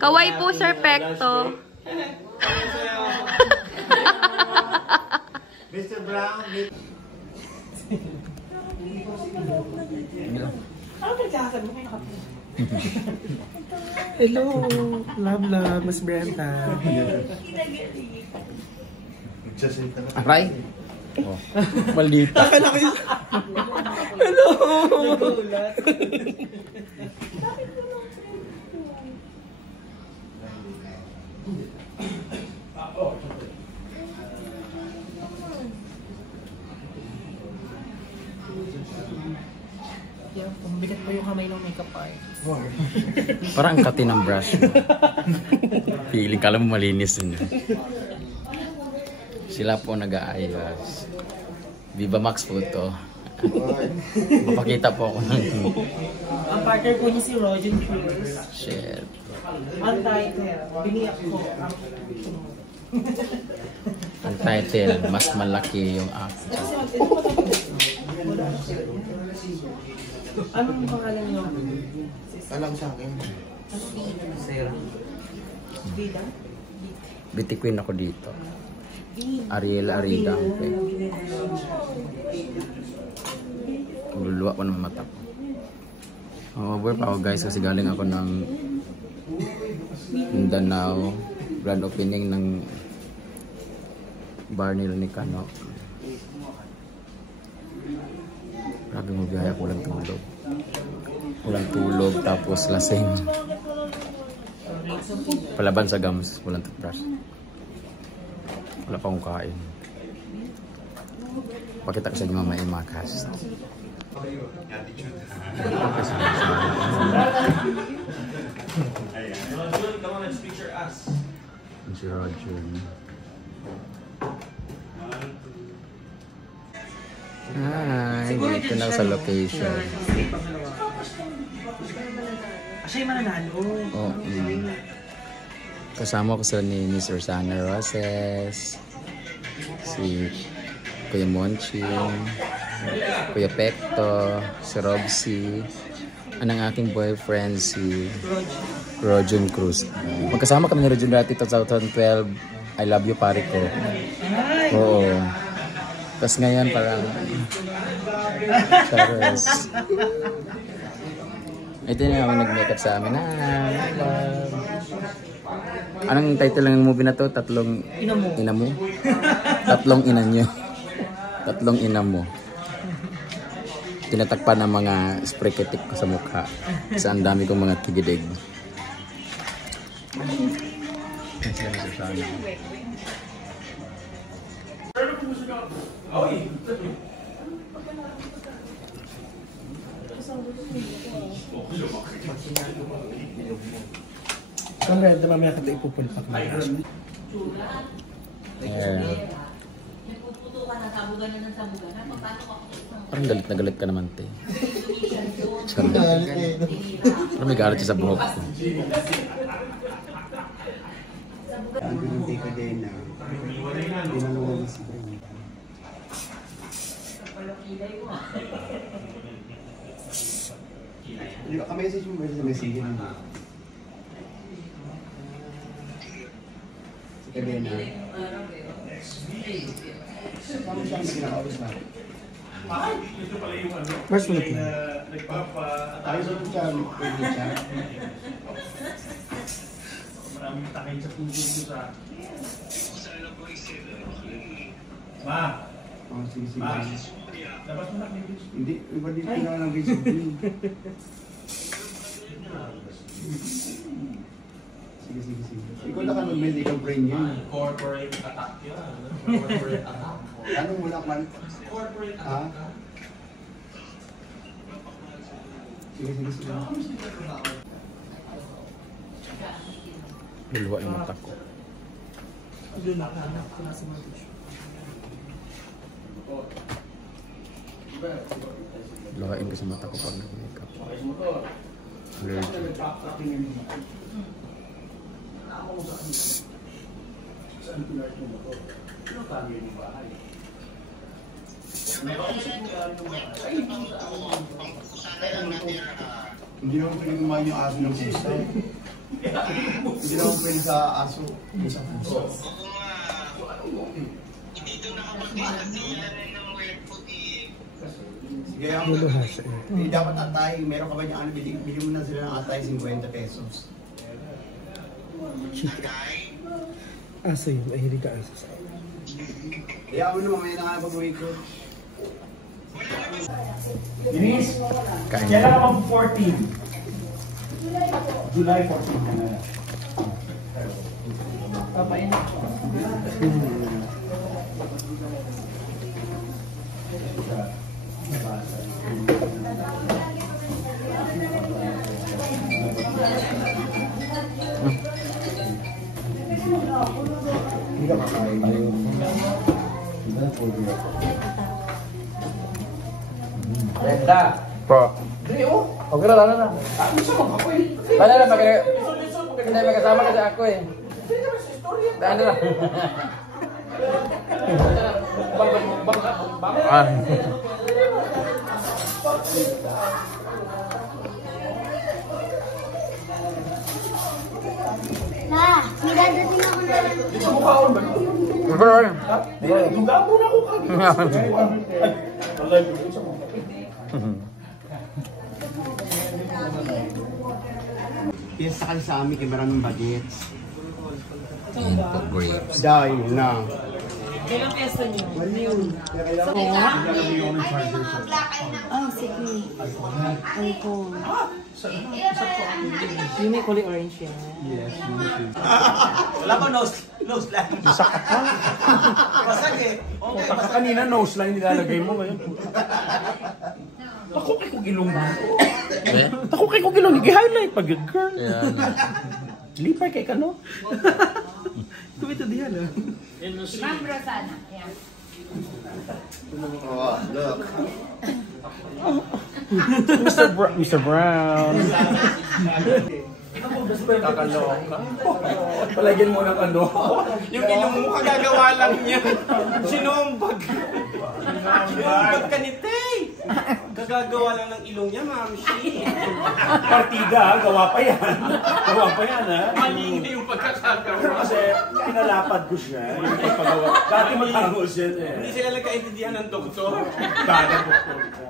Kaway po, Sir Pecto. Mr. Brown, hello, love, Miss Brenda. Aray? Oh. Maldita. Hello. Bigat pa yung kamay ng makeup ay. Parang ang kati ng brush. Feeling kala mo malinis yun. Sila po nag-aayos. Viva Max po ito. Papakita po ako ng... Ang partner po niya si Roger Cruz. Shit. Ang title, biniyak ko ang... Ang title, mas malaki yung action. Anong pangalan niyo? alam sa akin. Sarah. Vida? Beauty queen ako dito. Ariel Arigante. Luluwa ko ng mata ko. Over pa ako guys kasi galing ako ng Mindanao. Grand opening ng bar nila ni Kano. Grabe mo biyahe ako, walang tulog. Walang tulog tapos lasing. Palaban sa gums, walang toothbrush. Wala pa akong kain. Pakita ko sa inyo mamaya yung mga cast. Si Roger. Hi, dito na sa location. Siya yung mananalo. Oh, kasama ko sa ni Miss Rosana Roses, si Kuya Monching, Kuya Pecto, si Robsy, ang aking boyfriend si Roger Cruz. Magkasama kami ni Roger dati 2012. I love you pare ko. Oo. Tapos ngayon parang Charles. Ito na naman nag-makeup sa amin. Anong title ng movie na to? Tatlong ina mo? Tatlong ina nyo. Tatlong ina mo. Tinatakpan ng mga spray ketik ko sa mukha. Kasi ang dami kong mga kigidig. Ang ganda mamaya kada ipupulpak na yan. Parang galit na galit ka naman, te. Parang may galit siya sa buhok ko. Hindi ka din na tinanungan si Brian. Ka-message mo ba sa messenger mo? Si Kadena. Saan siya ang pinaka-office natin? Where's the looking? Tayo sa siya, pwede siya. Maraming takay sa puso ko sa... Ma! Oh, sige. Dapat mo na video. Hindi, iba din pinaka ng video. Sige. Ikaw na ka mag-build, ikaw brain yan. Corporate attack yan. Corporate attack. Anong mula man? Corporate Ha? attack. Sige. Luluwa yung mata ko. Doon nakahanap ko na sa mga tissue. Luhain ko sa mata ko pag nag-makeup. Allergic. Hindi naman pinagmamahan yung aso ng pusa. Hindi naman pwede sa aso. Sa puso. Sige, dapat atay. Meron ka ba niya ano? Bili mo na sila ng atay, 50 pesos. Aso yun, mahilig ka aso. Kaya mo na mamaya na nga pag-uwi ko. Denise, Kain kailan na. ka mag-14? July 14 ka na. Hindi ka makain. Hindi na po. Brenda. Po. Okay na, lalo na. Wala na, hindi magkasama kasi ako eh. Daan na. Ma, may dadating ako na lang. Dugaan mo na ako Piyesta kasi sa amin, kaya maraming bagets. Ayan po, grapes. Dahil na. Kailang peso niyo? Oh, sige. iPhone. Yung may kulay orange yan. Wala ko nose line. Sakit ka. Basag eh. Okay, basag. Kanina nose line nilalagay mo ngayon. Ako kay kong ilong mo. Eh? Ako kay kong ilong. Nag-highlight pag good girl. Ayan. Lipay kay kano. Kumita diyan ah. Ma'am Rosana. Ayan. Oh, look. Mr. Brown. Kakaloka. Palagyan mo ng ano. Yung ilong mo kagagawa lang niya. Sinumbag. Sinumbag ka ni Tay. Kagagawa lang ng ilong niya, ma'am. Partida, gawa pa yan. Gawa pa yan ha. Mali yung pagkakagawa. Kasi pinalapad ko siya. Yung pagpagawa. Dati matangos yan eh. Hindi sila nagkaintindihan ng doktor. Kala doktor ko.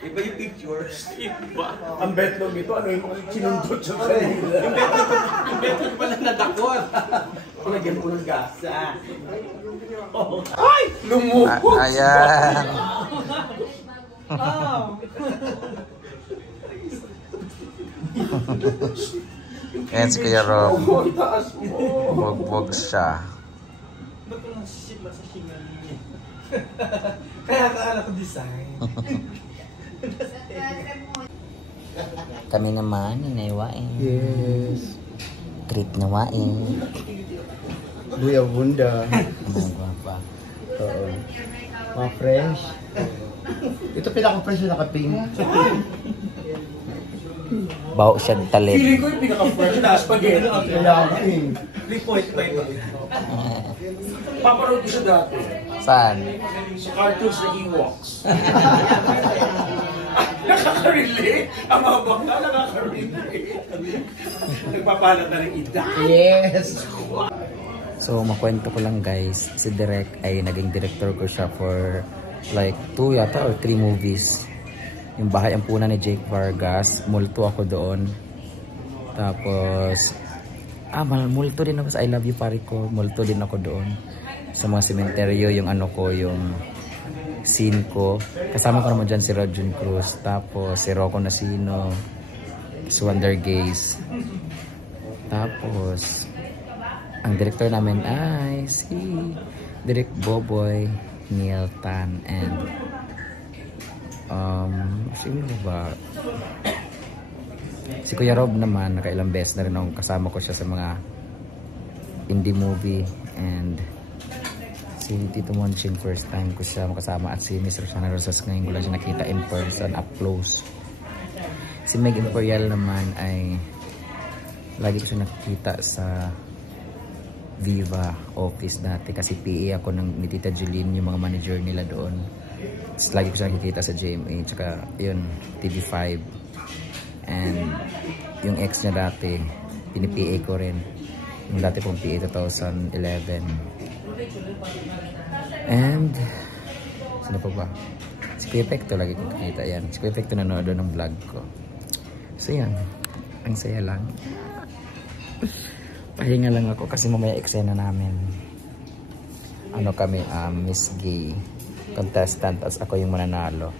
Iba yung pictures. Iba. Ang betlog nito, ano yung sinundot sa kanila. Yung betlog pala nadakot. Palagyan mo ng gasa. Ay! Lumukot! Ayan. Ayan si Kuya Rob. Taas mo! Bugbog siya. Ba't walang shit ba sa shingali niya? Kaya akala ko design. Kami naman, inaywain. Yes. Treat na wain. Buya bunda. Mga gwapa. Oo. Mga fresh. Ito pinaka-fresh na naka-pink. Baho siya Feeling talib. ko yung pinaka-fresh na spaghetti. Pink. 3.5. Papanood ko siya dati. Saan? Sa cartoons na Ewoks. Nakaka-relate. Ang mga bangka nakaka-relate. Nagpapalat na ng ida. Yes. So, makwento ko lang guys. Si Direk ay naging director ko siya for like 2 yata or 3 movies. Yung Bahay ang Puna ni Jake Vargas. Multo ako doon. Tapos, multo din ako sa I Love You Pare Ko. Multo din ako doon. Sa mga sementeryo, yung ano ko, yung scene ko. Kasama ko naman dyan si Rodjun Cruz. Tapos, si Rocco Nasino. Si Wonder Gaze. Tapos, ang director namin ay si Direk Boboy, Neil Tan, and sino ba? Si Kuya Rob naman, nakailang beses na rin akong kasama ko siya sa mga indie movie, and si Tito Monching first time ko siya makasama, at si Miss Rosana Rosas ngayon ko lang siya nakita in person, up close. Si Meg Imperial naman ay lagi ko siya nakikita sa Viva office dati kasi PA ako ni Tita Jeline, yung mga manager nila doon. Tapos lagi ko siya nakikita sa GMA, tsaka yun, TV5. And yung ex niya dati, Pini-PA ko rin. Yung dati pong PA 2011. And, sino pa ba? Si Kuya Pekto, lagi kong nakita yan. Si Kuya Pekto nanood ng vlog ko. So yan, ang saya lang. Pahinga lang ako kasi mamaya eksena namin. Ano kami, Miss Gay contestant as ako yung mananalo.